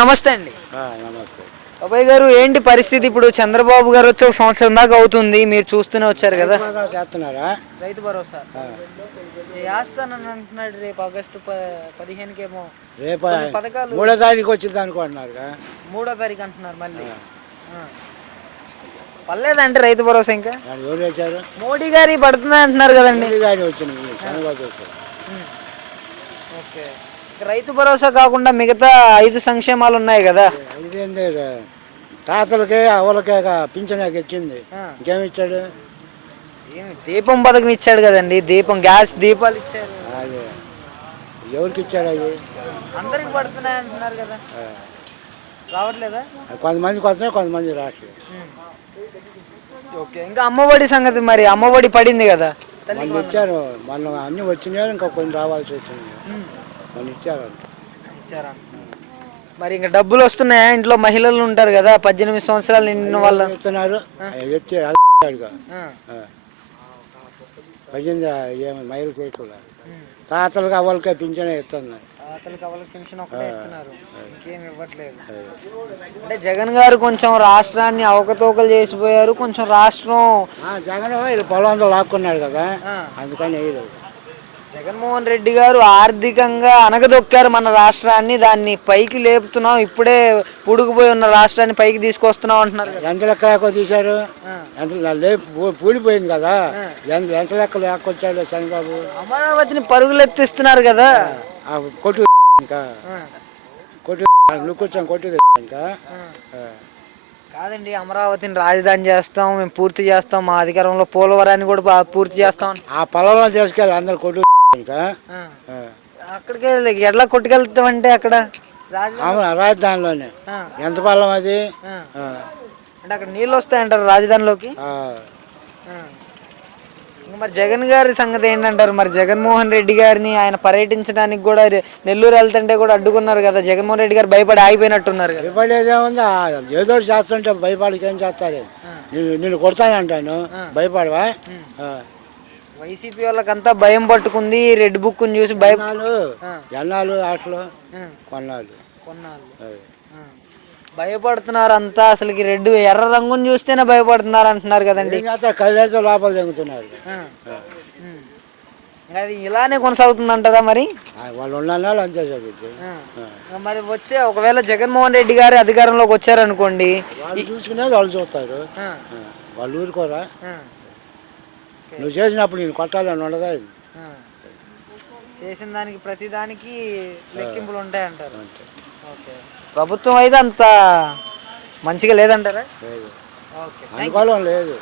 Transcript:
నమస్తే అండి. నమస్తే. అబ్బాయి గారు, ఏంటి పరిస్థితి? ఇప్పుడు చంద్రబాబు గారు వచ్చి ఒక సంవత్సరం దాకా అవుతుంది, మీరు చూస్తూనే వచ్చారు కదా. చేస్తున్నారా రైతు భరోసా వేస్తానని అంటున్నాడు. రేపు ఆగస్టు 15కేమో రేపు పథకాలు 3వ తారీఖు వచ్చింది అనుకుంటున్నారు. 3వ తారీఖు అంటున్నారు మళ్ళీ. పర్లేదంటే రైతు భరోసా ఇంకా ఎవరు వచ్చారు? మోడీ గారి పడుతుంది అంటున్నారు కదండి. వచ్చింది ఓకే, రైతు భరోసా కాకుండా మిగతా 5 సంక్షేమాలు ఉన్నాయి కదా. ఇదేంది తాతలకే అవలకే పింఛనాకి ఇచ్చింది, ఇంకేమి ఇచ్చాడు? దీపం పథకం ఇచ్చాడు కదండి. దీపం, గ్యాస్ దీపాలు ఇచ్చారు. అది ఎవరికి ఇచ్చాడు? అది అందరికి పడుతున్నాయి అంటున్నారు కదా, రావట్లేదా? కొంతమందికి వస్తున్నాయి, కొంతమంది రావట్లేదు. ఓకే, ఇంకా అమ్మఒడి సంగతి మరి? అమ్మఒడి పడింది కదా, వాళ్ళు ఇచ్చారు. మనం అన్ని వచ్చినాయి, ఇంకా కొన్ని రావాల్సి వచ్చింది. వాళ్ళు ఇచ్చారు. మరి ఇంకా డబ్బులు వస్తున్నాయా? ఇంట్లో మహిళలు ఉంటారు కదా, 18 సంవత్సరాలు నిన్న వాళ్ళు ఇస్తున్నారు. ఎత్తి 18 మైలు కేకులు తాతలకు అవ్వలకే పింఛన్ ఇస్తున్నారు. ఇంకేమి ఇవ్వట్లేదు. అంటే జగన్ గారు కొంచెం రాష్ట్రాన్ని అవకతవకలు చేసిపోయారు. కొంచెం రాష్ట్రం జగన్ పొలంలో లాక్కున్నాడు కదా, అందుకని వేయలేదు. జగన్మోహన్ రెడ్డి గారు ఆర్థికంగా అనగదొక్కారు మన రాష్ట్రాన్ని. దాన్ని పైకి లేపుతున్నాం, ఇప్పుడే పుడుకుపోయి ఉన్న రాష్ట్రాన్ని పైకి తీసుకొస్తున్నాం అంటున్నారు. ఎంత లెక్క తీశారు? పూడిపోయింది కదా, ఎంత లెక్క లేకొచ్చాడు చంద్రబాబు. అమరావతిని పరుగులెత్తిస్తున్నారు కదా. కొట్టు ఇంకా కొట్టు నువ్వు కొట్టు ఇంకా కాదండి, అమరావతిని రాజధాని చేస్తాం, మేము పూర్తి చేస్తాం, మా అధికారంలో పోలవరాన్ని కూడా పూర్తి చేస్తాం. ఆ పొలంలో తీసుకెళ్ళి అందరు కొట్టు ఇంకా అక్కడికి ఎట్లా కొట్టుకెళ్తాం అంటే అక్కడ రాజధానిలోనే ఎంత పొలం అది? అంటే అక్కడ నీళ్ళు వస్తాయంటారు రాజధానిలోకి. మరి జగన్ గారి సంగతి ఏంటంటారు? మరి జగన్మోహన్ రెడ్డి గారిని ఆయన పర్యటించడానికి కూడా నెల్లూరు వెళ్తుంటే కూడా అడ్డుకున్నారు కదా. జగన్మోహన్ రెడ్డి గారు భయపడి ఆగిపోయినట్టున్నారు కదా. భయపడేదేముందా? ఏదో చేస్తుంటే భయపడికి ఏం చేస్తారు? నేను కొడతానంటాను, భయపడవా? వైసీపీ వాళ్ళకంతా భయం పట్టుకుంది. రెడ్ బుక్ చూసి జనాలు ఆటలు కొన్నాళ్ళు భయపడుతున్నారు అంతా. అసలుకి రెడ్ ఎర్ర రంగుని చూస్తేనే భయపడుతున్నారు అంటున్నారు కదండి. కళ్ళతో లోపల దిగుతున్నారు. అది ఇలానే కొనసాగుతుంది అంటారా? మరి వాళ్ళు ఉన్న అంతే జరుగుతుంది. మరి వచ్చే ఒకవేళ జగన్మోహన్ రెడ్డి గారి అధికారంలోకి వచ్చారనుకోండి, చూసుకునేది వాళ్ళు చూస్తారు. వాళ్ళు ఊరుకోరా? నువ్వు చేసినప్పుడు నేను కొట్టాలని ఉండదా? చేసిన దానికి ప్రతి దానికి లెక్కింపులు ఉంటాయి అంటారు. ప్రభుత్వం అయితే అంత మంచిగా లేదంటారా? అనుకోవడం లేదు.